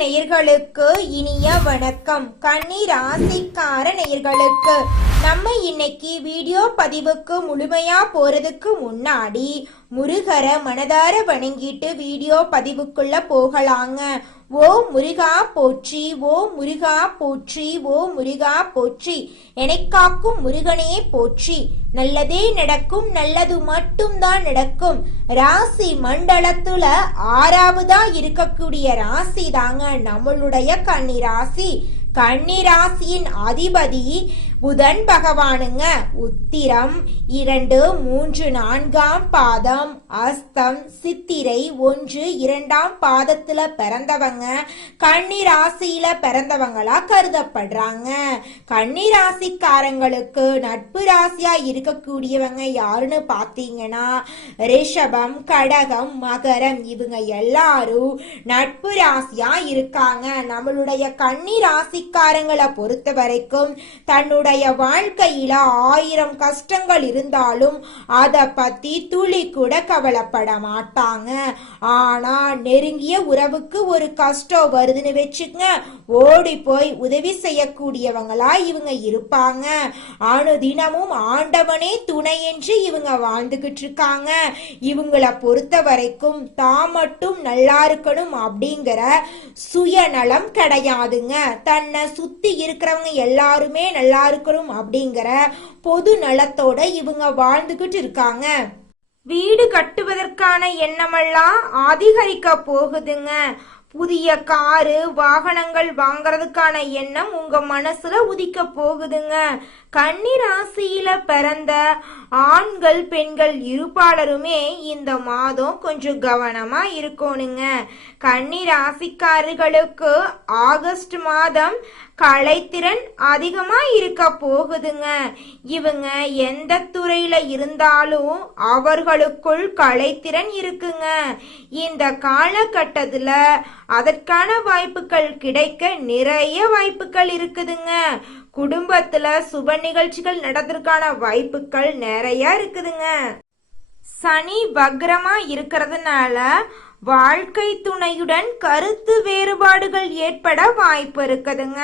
நேயர்களுக்கு இனிய வணக்கம். கன்னி ராசிக்கார நேயர்களுக்கு நம்ம இன்னைக்கு வீடியோ பதிவுக்கு முழுமையா போறதுக்கு முன்னாடி முருகரை மனதார வணங்கிட்டு வீடியோ பதிவுக்குள்ள போகலாங்க. ஓ முருகா போற்றி, ஓ முருகா போற்றி, ஓ முருகா போற்றி, எனக்காக்கும் முருகனே போற்றி. நல்லதே நடக்கும், நல்லது மட்டும்தான் நடக்கும். ராசி மண்டலத்துல 6வதா இருக்கக்கூடிய ராசி தாங்க நம்மளுடைய கன்னி ராசி. கன்னி ராசியின் அதிபதி புதன் பகவானுங்க. உத்திரம் 2, 3, 4ஆம் பாதம், அஸ்தம், சித்திரை 1, 2ஆம் பாதத்துல பிறந்தவங்க கன்னி ராசியில பிறந்தவங்களா கருதப்படுறாங்க. கன்னி ராசிக்காரங்களுக்கு நட்பு ராசியா இருக்கக்கூடியவங்க யாருன்னு பாத்தீங்கன்னா ரிஷபம், கடகம், மகரம், இவங்க எல்லாரும் நட்பு ராசியா இருக்காங்க. நம்மளுடைய கன்னி ராசிக்காரங்களை பொறுத்த வரைக்கும் தன்னுடைய வாழ்க்கையில 1000 கஷ்டங்கள் இருந்தாலும் அத பத்தி துளி கூட கவலைப்பட மாட்டாங்க. ஆனா நெருங்கிய உறவுக்கு ஒரு கஷ்டம் வருதுன்னு வச்சுங்க, ஓடி போய் உதவி செய்யக்கூடியவங்களா இவங்க இருப்பாங்க. அனுதினமும் ஆண்டவனே துணை என்று இவங்க வாழ்ந்துகிட்டு இருக்காங்க. இவங்களை பொறுத்த வரைக்கும் தான் மட்டும் நல்லா இருக்கணும் அப்படிங்கிற சுயநலம் கிடையாதுங்க. தன்னை சுத்தி இருக்கிறவங்க எல்லாருமே நல்லா இருக்கணும் அப்படிங்கிற பொது நலத்தோட இவங்க வாழ்ந்துகிட்டு இருக்காங்க. வீடு கட்டுவதற்கான எண்ணமெல்லாம் அதிகரிக்க போகுதுங்க. புதிய காரு வாகனங்கள் வாங்கறதுக்கான எண்ணம் உங்க மனசுல உதிக்க போகுதுங்க. கன்னி ராசியில பிறந்த ஆண்கள் பெண்கள் இருப்பாளருமே இந்த மாதம் கொஞ்சம் கவனமா இருக்கணுங்க. கன்னி ராசிக்காரர்களுக்கு ஆகஸ்ட் மாதம் கலைத்திறன் அதிகமா இருக்க போகுதுங்க. இவங்க எந்த துறையில இருந்தாலும் அவர்களுக்குள் கலைத்திறன் இருக்குங்க. இந்த காலகட்டத்துல அதற்கான வாய்ப்புகள் கிடைக்க நிறைய வாய்ப்புகள் இருக்குதுங்க. குடும்பத்துல சுப நிகழ்ச்சிகள் நடத்துறதுக்கான வாய்ப்புகள் நிறைய இருக்குதுங்க. சனி வக்ரமா இருக்கிறதுனால வாழ்க்கை துணையுடன் கருத்து வேறுபாடுகள் ஏற்பட வாய்ப்பு இருக்குதுங்க.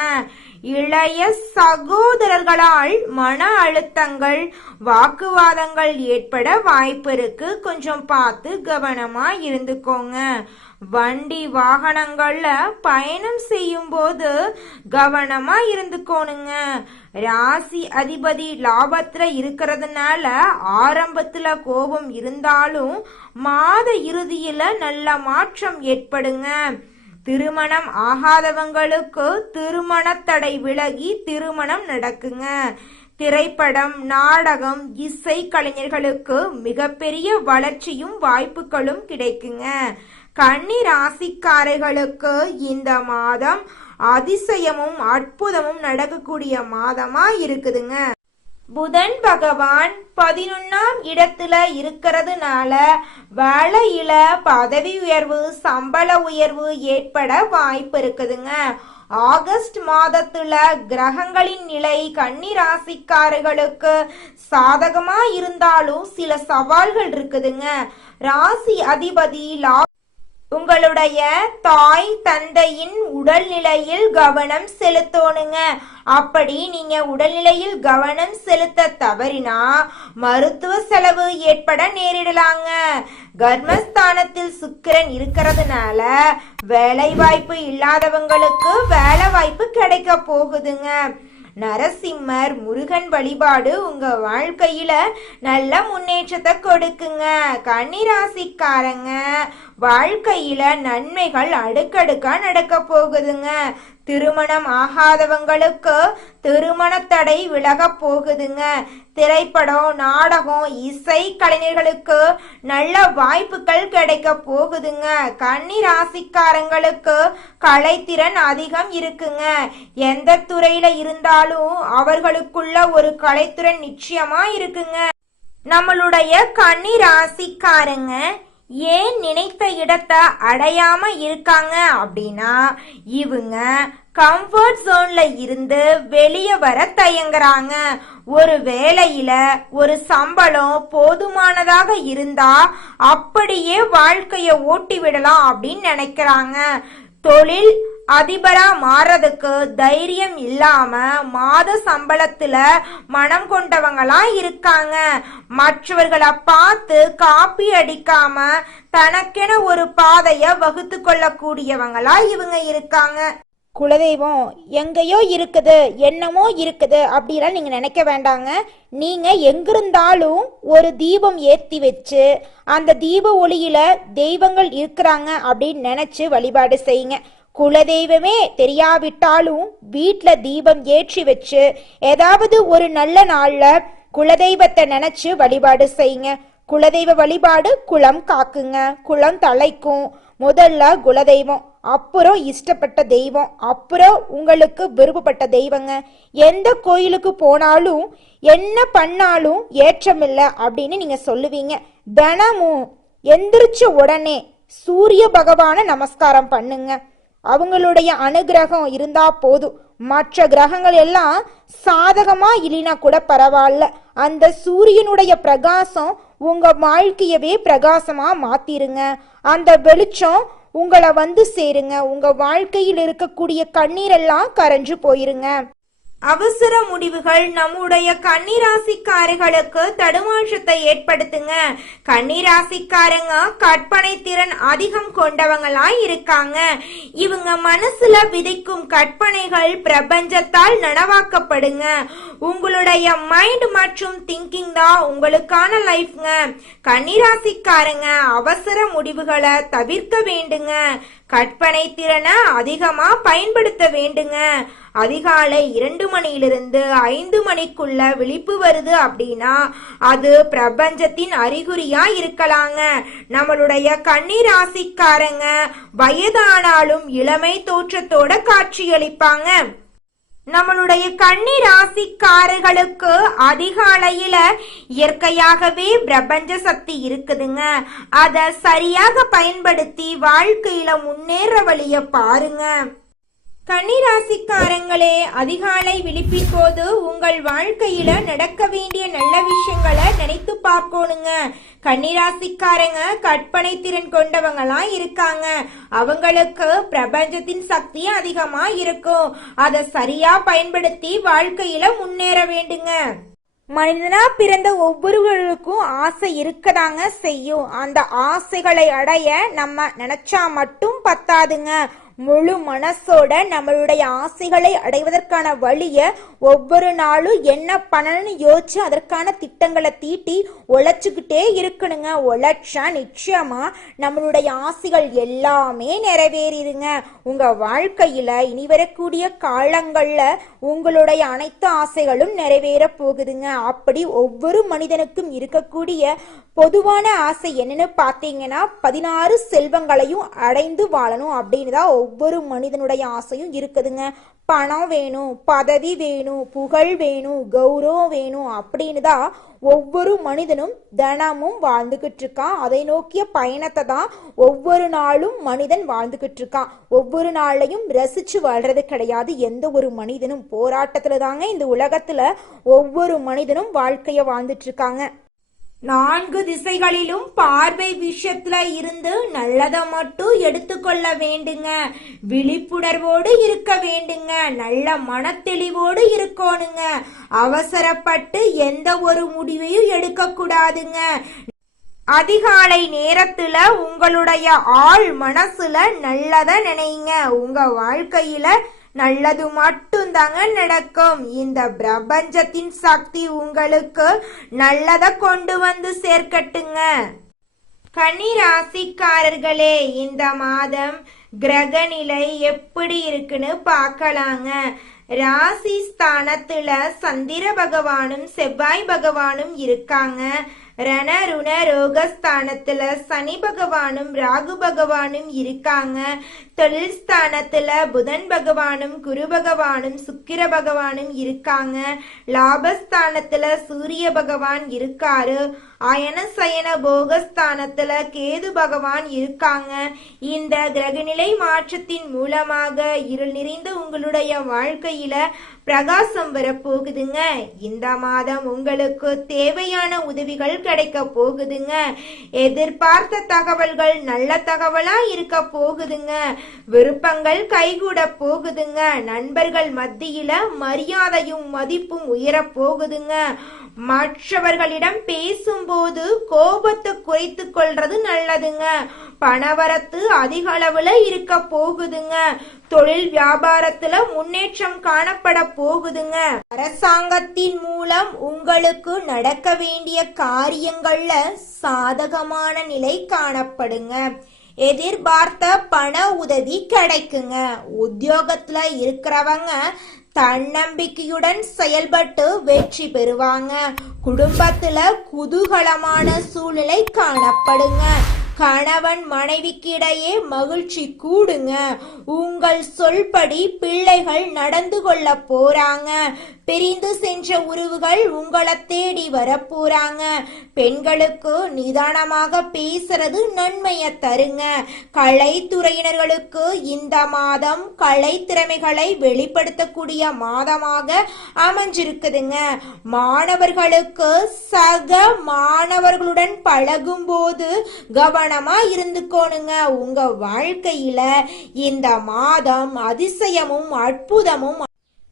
இளைய சகோதரர்களால் மன அழுத்தங்கள் வாக்குவாதங்கள் ஏற்பட வாய்ப்பு இருக்கு. கொஞ்சம் பார்த்து கவனமா இருந்துக்கோங்க. வண்டி வாகனங்கள்ல பயணம் செய்யும் போது கவனமா இருந்துக்கோணுங்க. ராசி அதிபதி லாபத்துல இருக்கிறதுனால ஆரம்பத்துல கோபம் இருந்தாலும் மாத இறுதியில நல்ல மாற்றம் ஏற்படுங்க. திருமணம் ஆகாதவங்களுக்கு திருமண தடை விலகி திருமணம் நடக்குங்க. திரைப்படம், நாடகம், இசை கலைஞர்களுக்கு மிகப்பெரிய வளர்ச்சியும் வாய்ப்புகளும் கிடைக்குங்க. கன்னி ராசிக்காரர்களுக்கு இந்த மாதம் அதிசயமும் அற்புதமும் நடக்கக்கூடிய மாதமா இருக்குதுங்க. புதன் பகவான் 11ஆம் இடத்துல இருக்கிறதுனால வேலையில பதவி உயர்வு, சம்பள உயர்வு ஏற்பட வாய்ப்பு இருக்குதுங்க. ஆகஸ்ட் மாதத்துல கிரகங்களின் நிலை கன்னி ராசிக்காரர்களுக்கு சாதகமா இருந்தாலும் சில சவால்கள் இருக்குதுங்க. ராசி அதிபதி உங்களுடைய தாய் தந்தையின் உடல்நிலையில் கவனம் செலுத்தணுங்க. அப்படி நீங்க உடல்நிலையில் கவனம் செலுத்த தவறினா மருத்துவ செலவு ஏற்பட நேரிடலாங்க. கர்மஸ்தானத்தில் சுக்கிரன் இருக்கிறதுனால வேலை வாய்ப்பு இல்லாதவங்களுக்கு வேலை வாய்ப்பு கிடைக்க போகுதுங்க. நரசிம்மர் முருகன் வழிபாடு உங்க வாழ்க்கையில நல்ல முன்னேற்றத்தை கொடுக்குங்க. கன்னிராசிக்காரங்க வாழ்க்கையில நன்மைகள் அடுக்கடுக்கா நடக்க போகுதுங்க. திருமணம் ஆகாதவங்களுக்கு திருமண தடை விலக போகுதுங்க. திரைப்படம், நாடகம், இசை கலைஞர்களுக்கு நல்ல வாய்ப்புகள் கிடைக்க போகுதுங்க. கன்னி ராசிக்காரங்களுக்கு கலைத்திறன் அதிகம் இருக்குங்க. எந்த துறையில இருந்தாலும் அவர்களுக்குள்ள ஒரு கலைத்திறன் நிச்சயமா இருக்குங்க. நம்மளுடைய கன்னி ராசிக்காரங்க ஏன் நினைத்த இடத்தை அடையாம இருக்காங்க அப்படின்னா இவங்க கம்ஃபர்ட் ஜோன்ல இருந்து வெளியே வர தயங்குறாங்க. ஒரு வேலையில ஒரு சம்பளம் போதுமானதாக இருந்தா அப்படியே வாழ்க்கைய ஓட்டி விடலாம் அப்படின்னு நினைக்கிறாங்க. தொழில் அதிபரா மாறதுக்கு தைரியம் இல்லாம மாத சம்பளத்துல மனம் கொண்டவங்களா இருக்காங்க. மற்றவர்களை பார்த்து காப்பி அடிக்காம தனக்கென ஒரு பாதைய வகுத்து கொள்ளக்கூடியவங்களா இவங்க இருக்காங்க. குலதெய்வம் எங்கேயோ இருக்குது, என்னமோ இருக்குது அப்படிலாம் நீங்கள் நினைக்க வேண்டாங்க. நீங்கள் எங்கிருந்தாலும் ஒரு தீபம் ஏற்றி வச்சு அந்த தீப ஒளியில தெய்வங்கள் இருக்கிறாங்க அப்படின்னு நினச்சி வழிபாடு செய்யுங்க. குலதெய்வமே தெரியாவிட்டாலும் வீட்டில் தீபம் ஏற்றி வச்சு ஏதாவது ஒரு நல்ல நாளில் குலதெய்வத்தை நினச்சி வழிபாடு செய்யுங்க. குலதெய்வ வழிபாடு குலம் காக்குங்க, குலம் தலைக்கும். முதல்ல குலதெய்வம், அப்புறம் இஷ்டப்பட்ட தெய்வம், அப்புறம் உங்களுக்கு விருப்பப்பட்ட தெய்வங்க. எந்த கோயிலுக்கு போனாலும் என்ன பண்ணாலும் ஏற்றமில்லை அப்படின்னு நீங்க சொல்லுவீங்க. தினமும் எந்திரிச்ச உடனே சூரிய பகவானை நமஸ்காரம் பண்ணுங்க. அவங்களுடைய அனுகிரகம் இருந்தா போதும். மற்ற கிரகங்கள் எல்லாம் சாதகமா இல்லைனா கூட பரவாயில்ல, அந்த சூரியனுடைய பிரகாசம் உங்க வாழ்க்கையவே பிரகாசமா மாத்திருங்க. அந்த வெளிச்சம் உங்களை வந்து சேருங்க. உங்க வாழ்க்கையில் இருக்கக்கூடிய கண்ணீரெல்லாம் கரைஞ்சு போயிருங்க. அவசர முடிவுகள் நம்முடைய கன்னிராசிக்காரர்களுக்கு தடுமாற்றத்தை ஏற்படுத்துங்க. கன்னிராசிக்காரங்க கற்பனை திறன் அதிகம் கொண்டவங்களா இருக்காங்க. இவங்க மனசுல விதைக்கும் கற்பனைகள் பிரபஞ்சத்தால் நனவாக்கப்படுங்க. உங்களுடைய மைண்ட் மற்றும் திங்கிங் தான் உங்களுக்கான லைஃப்ங்க. கன்னிராசிக்காரங்க அவசர முடிவுகளை தவிர்க்க வேண்டுங்க. கற்பனை திறனை அதிகமா பயன்படுத்த வேண்டுங்க. அதிகாலை 2 மணியிலிருந்து 5 மணிக்குள்ள விழிப்பு வருது அப்படின்னா அது பிரபஞ்சத்தின் அறிகுறியா இருக்கலாங்க. நம்மளுடைய கன்னிராசிக்காரங்க வயதானாலும் இளமை தோற்றத்தோட காட்சியளிப்பாங்க. நம்மளுடைய கன்னிராசிக்காரர்களுக்கு அதிகாலையில இயற்கையாகவே பிரபஞ்ச சக்தி இருக்குதுங்க. அத சரியாக பயன்படுத்தி வாழ்க்கையில முன்னேற வழிய பாருங்க. கன்னிராசிக்காரங்களே, அதிகாலை விழிப்பின் போது உங்கள் வாழ்க்கையில நடக்க வேண்டிய நல்ல விஷயங்களை நினைத்து பார்க்கணுங்க. கன்னிராசிக்காரங்க கற்பனை திறன் கொண்டவங்களா இருக்காங்க. அவங்களுக்கு பிரபஞ்சத்தின் சக்தி அதிகமா இருக்கும். அதை சரியா பயன்படுத்தி வாழ்க்கையில முன்னேற வேண்டுங்க. மனிதனா பிறந்த ஒவ்வொருவருக்கும் ஆசை இருக்கதாங்க செய்யும். அந்த ஆசைகளை அடைய நம்ம நினைச்சா மட்டும் பத்தாதுங்க. முழு மனசோட நம்மளுடைய ஆசைகளை அடைவதற்கான வழிய ஒவ்வொரு நாளும் என்ன பண்ணணும்னு யோசிச்சு அதற்கான திட்டங்களை தீட்டி உழைச்சுக்கிட்டே இருக்கணுங்க. உழைச்சா நிச்சயமா நம்மளுடைய ஆசைகள் எல்லாமே நிறைவேறிடுங்க. உங்க வாழ்க்கையில இனி வரக்கூடிய காலங்கள்ல உங்களுடைய அனைத்து ஆசைகளும் நிறைவேற போகுதுங்க. அப்படி ஒவ்வொரு மனிதனுக்கும் இருக்கக்கூடிய பொதுவான ஆசை என்னன்னு பார்த்தீங்கன்னா 16 செல்வங்களையும் அடைந்து வாழணும் அப்படின்னு தான் ஒவ்வொரு மனிதனுடைய ஆசையும் இருக்குதுங்க. பணம் வேணும், பதவி வேணும், புகழ் வேணும், கௌரவம் வேணும் அப்படின்னு தான் ஒவ்வொரு மனிதனும் தினமும் வாழ்ந்துகிட்டு இருக்கான். அதை நோக்கிய பயணத்தை தான் ஒவ்வொரு நாளும் மனிதன் வாழ்ந்துகிட்டு இருக்கான். ஒவ்வொரு நாளையும் ரசிச்சு வாழ்றது கிடையாது. எந்த ஒரு மனிதனும் போராட்டத்துல தாங்க இந்த உலகத்துல ஒவ்வொரு மனிதனும் வாழ்க்கைய வாழ்ந்துட்டு இருக்காங்க. 4 திசைகளிலும் பார்வை விஷயத்துல இருந்து நல்லதை மட்டும் எடுத்துக்கொள்ள வேண்டுங்க. விழிப்புணர்வோடு இருக்க வேண்டுங்க. நல்ல மனத்தெளிவோடு இருக்கணுங்க. அவசரப்பட்டு எந்த ஒரு முடிவையும் எடுக்க கூடாதுங்க. அதிகாலை நேரத்துல உங்களுடைய ஆழ் மனசுல நல்லத நினைங்க. உங்க வாழ்க்கையில நல்லது மட்டும்தாங்க நடக்கும். இந்த பிரபஞ்சத்தின் சக்தி உங்களுக்கு நல்லத கொண்டு வந்து சேர்க்கட்டுங்க. கன்னிராசிக்காரர்களே, இந்த மாதம் கிரக நிலை எப்படி இருக்குன்னு பார்க்கலாங்க. ராசி ஸ்தானத்துல சந்திர பகவானும் செவ்வாய் பகவானும் இருக்காங்க. ரண ருண ரோகஸ்தானத்துல சனி பகவானும் ராகு பகவானும் இருக்காங்க. தொழில் ஸ்தானத்துல புதன் பகவானும் குரு பகவானும் சுக்கிர பகவானும் இருக்காங்க. லாபஸ்தானத்துல சூரிய பகவான் இருக்காரு. அயன சயன போகஸ்தானத்துல கேது பகவான் இருக்காங்க. இந்த கிரகநிலை மாற்றத்தின் மூலமாக இருள் நிறைந்த உங்களுடைய வாழ்க்கையில பிரகாசம் வரப்போகுதுங்க. இந்த மாதம் உங்களுக்கு தேவையான உதவிகள் கிடைக்க போகுதுங்க. எதிர்பார்த்த தகவல்கள் நல்ல தகவலா இருக்க போகுதுங்க. விருப்பங்கள் கைகூட போகுதுங்க. நண்பர்கள் மத்தியில மரியாதையும் மதிப்பும் உயர போகுதுங்க. மற்றவர்களிடம் பேசும்போது கோபத்தை குறைத்து கொள்றது நல்லதுங்க. பணவரத்து அதிக அளவுல இருக்க போகுதுங்க. தொழில் வியாபாரத்துல முன்னேற்றம் காணப்பட போகுதுங்க. அரசாங்கத்தின் மூலம் உங்களுக்கு நடக்க வேண்டிய காரியங்கள்ல சாதகமான நிலை காணப்படுங்க. எதிர்பார்த்த பண உதவி கிடைக்குங்க. உத்தியோகத்துல இருக்கிறவங்க தன்னம்பிக்கையுடன் செயல்பட்டு வெற்றி பெறுவாங்க. குடும்பத்துல குதூகலமான சூழ்நிலை காணப்படுங்க. கணவன் மனைவிக்கு இடையே மகிழ்ச்சி கூடுங்க. உங்கள் சொல்படி பிள்ளைகள் நடந்து கொள்ள போறாங்க. பிரிந்து சென்ற உறவுகள் உங்களை தேடி வர போறாங்க. பெண்களுக்கு நிதானமாக பேசுறது நன்மையை தருங்க. கலைத்துறையினர்களுக்கு இந்த மாதம் கலை திறமைகளை வெளிப்படுத்தக்கூடிய மாதமாக அமைஞ்சிருக்குதுங்க. மாணவர்களுக்கு சக மாணவர்களுடன் பழகும் போது கவனமா இருந்துக்கோணுங்க. உங்க வாழ்க்கையில இந்த மாதம் அதிசயமும் அற்புதமும்.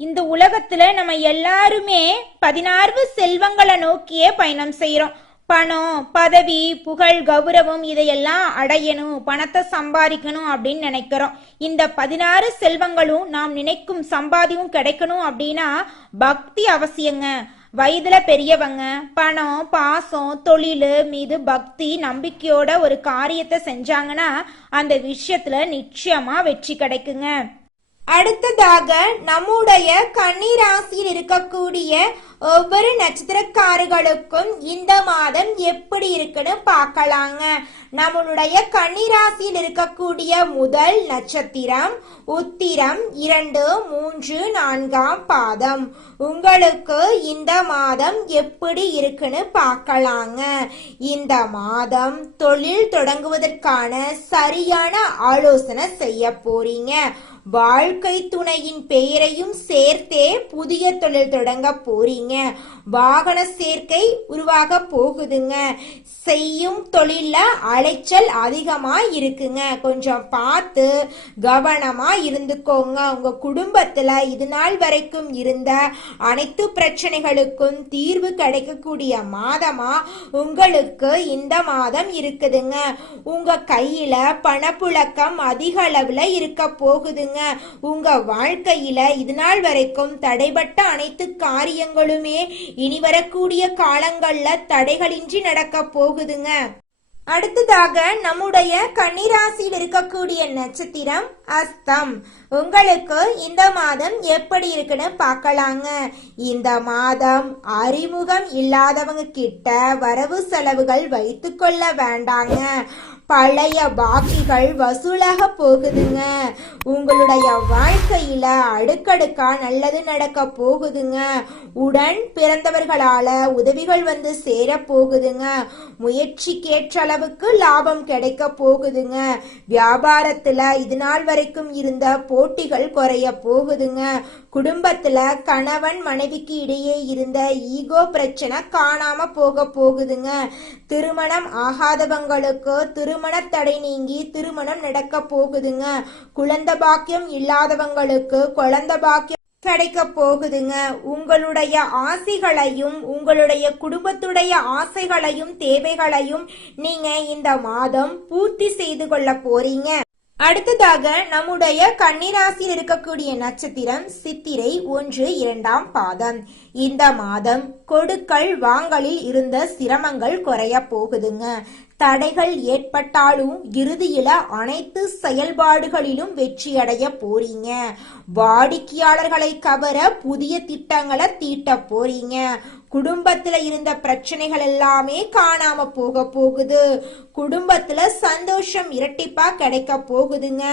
இந்த உலகத்துல நம்ம எல்லாருமே 16 செல்வங்களை நோக்கியே பயணம் செய்யறோம். பணம், பதவி, புகழ், கௌரவம் இதையெல்லாம் அடையணும், பணத்தை சம்பாதிக்கணும் அப்படின்னு நினைக்கிறோம். இந்த 16 செல்வங்களும் நாம் நினைக்கும் சம்பாதியும் கிடைக்கணும் அப்படின்னா பக்தி அவசியங்க. வயதுல பெரியவங்க பணம், பாசம், தொழில் மீது பக்தி நம்பிக்கையோட ஒரு காரியத்தை செஞ்சாங்கன்னா அந்த விஷயத்துல நிச்சயமா வெற்றி கிடைக்குங்க. அடுத்ததாக நம்முடைய கன்னிராசியில் இருக்கக்கூடிய ஒவ்வொரு நட்சத்திரக்காரர்களுக்கும் இந்த மாதம் எப்படி இருக்குன்னு பார்க்கலாங்க. நம்மளுடைய கன்னிராசியில் இருக்கக்கூடிய முதல் நட்சத்திரம் உத்திரம் 2, 3, 4ஆம் பாதம். உங்களுக்கு இந்த மாதம் எப்படி இருக்குன்னு பார்க்கலாங்க. இந்த மாதம் தொழில் தொடங்குவதற்கான சரியான ஆலோசனை செய்ய போறீங்க. வாழ்க்கை துணையின் பெயரையும் சேர்த்தே புதிய தொழில் தொடங்க போறீங்க. வாகன சேர்க்கை உருவாக போகுதுங்க. செய்யும் தொழில அலைச்சல் அதிகமா இருக்குங்க. கொஞ்சம் பார்த்து கவனமா இருந்துக்கோங்க. உங்க குடும்பத்துல இது நாள் வரைக்கும் இருந்த அனைத்து பிரச்சனைகளுக்கும் தீர்வு கிடைக்கக்கூடிய மாதமா உங்களுக்கு இந்த மாதம் இருக்குதுங்க. உங்க கையில பணப்புழக்கம் அதிக அளவுல இருக்க போகுதுங்க. உங்க வாழ்க்கையில இது நாள் வரைக்கும் தடைபட்ட அனைத்து காரியங்களுமே இனி வரக்கூடிய காலங்கள்ல தடைகளின்றி நடக்க போகுதுங்க. அடுத்ததாக நம்முடைய கன்னிராசியில் இருக்கக்கூடிய நட்சத்திரம் அஸ்தம். உங்களுக்கு இந்த மாதம் எப்படி இருக்குன்னு பார்க்கலாங்க. இந்த மாதம் அறிமுகம் இல்லாதவங்க கிட்ட வரவு செலவுகள் வைத்து கொள்ள வேண்டாங்க. பழைய பாக்கிகள் வசூலாக போகுதுங்க. உங்களுடைய வாழ்க்கையில அடுக்கடுக்கா நல்லது நடக்க போகுதுங்க. உடன் பிறந்தவர்களால உதவிகள் வந்து சேர போகுதுங்க. முயற்சிக்கேற்ற அளவுக்கு லாபம் கிடைக்க போகுதுங்க. வியாபாரத்துல இது நாள் வரைக்கும் இருந்த போட்டிகள் குறைய போகுதுங்க. குடும்பத்துல கணவன் மனைவிக்கு இடையே இருந்த ஈகோ பிரச்சனை காணாம போக போகுதுங்க. திருமணம் ஆகாதவங்களுக்கு திருமண தடை நீங்கி திருமணம் நடக்க போகுதுங்க. குழந்தை பாக்கியம் இல்லாதவங்களுக்கு குழந்தை பாக்கியம் கிடைக்க போகுதுங்க. உங்களுடைய ஆசைகளையும் உங்களுடைய குடும்பத்துடைய ஆசைகளையும் தேவைகளையும் நீங்க இந்த மாதம் பூர்த்தி செய்து கொள்ள போறீங்க. அடுத்ததாக நம்முடைய கன்னிராசியில் இருக்கக்கூடிய நட்சத்திரம் சித்திரை 1, 2ஆம் பாதம். இந்த மாதம் கொடுக்கல் வாங்கலில் இருந்த சிரமங்கள் குறைய போகுதுங்க. தடைகள் ஏற்பட்டாலும் இறுதியில அனைத்து செயல்பாடுகளிலும் வெற்றியடைய போறீங்க. வாடிக்கையாளர்களை கவர புதிய திட்டங்களை தீட்ட போறீங்க. குடும்பத்துல இருந்த பிரச்சனைகள் எல்லாமே காணாம போக போகுது. குடும்பத்துல சந்தோஷம் இரட்டிப்பா கிடைக்க போகுதுங்க.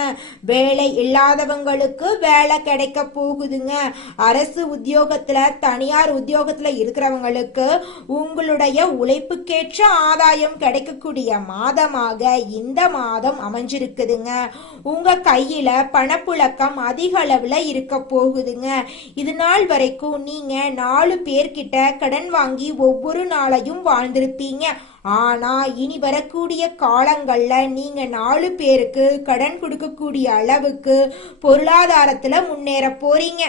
வேலை இல்லாதவங்களுக்கு வேலை கிடைக்க போகுதுங்க. அரசு உத்தியோகத்துல தனியார் உத்தியோகத்துல இருக்கிறவங்களுக்கு உங்களுடைய உழைப்புக்கேற்ற ஆதாயம் கிடைக்கக்கூடிய மாதமாக இந்த மாதம் அமைஞ்சிருக்குதுங்க. உங்க கையில பணப்புழக்கம் அதிக அளவுல இருக்க போகுதுங்க. இது நாள் வரைக்கும் நீங்க 4 பேர்கிட்ட கடன் வாங்கி ஒவ்வொரு நாளையும் வாழ்ந்திருப்பீங்க. ஆனா இனி வரக்கூடிய காலங்கள்ல நீங்க 4 பேருக்கு கடன் கொடுக்கக்கூடிய அளவுக்கு பொருளாதாரத்துல முன்னேற போறீங்க.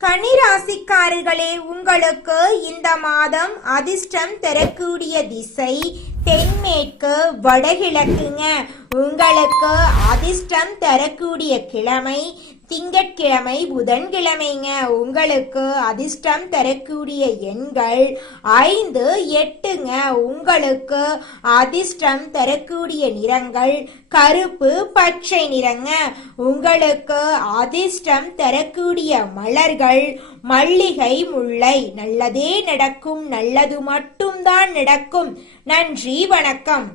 கன்னிராசிக்காரர்களே, உங்களுக்கு இந்த மாதம் அதிர்ஷ்டம் தரக்கூடிய திசை தென்மேற்கு வடகிழக்குங்க. உங்களுக்கு அதிர்ஷ்டம் தரக்கூடிய கிழமை திங்கட்கிழமை புதன்கிழமைங்க. உங்களுக்கு அதிர்ஷ்டம் தரக்கூடிய எண்கள் 5 8ங்க. உங்களுக்கு அதிர்ஷ்டம் தரக்கூடிய நிறங்கள் கருப்பு பச்சை நிறங்க. உங்களுக்கு அதிர்ஷ்டம் தரக்கூடிய மலர்கள் மல்லிகை முல்லை. நல்லதே நடக்கும், நல்லது மட்டும்தான் நடக்கும். நன்றி, வணக்கம்.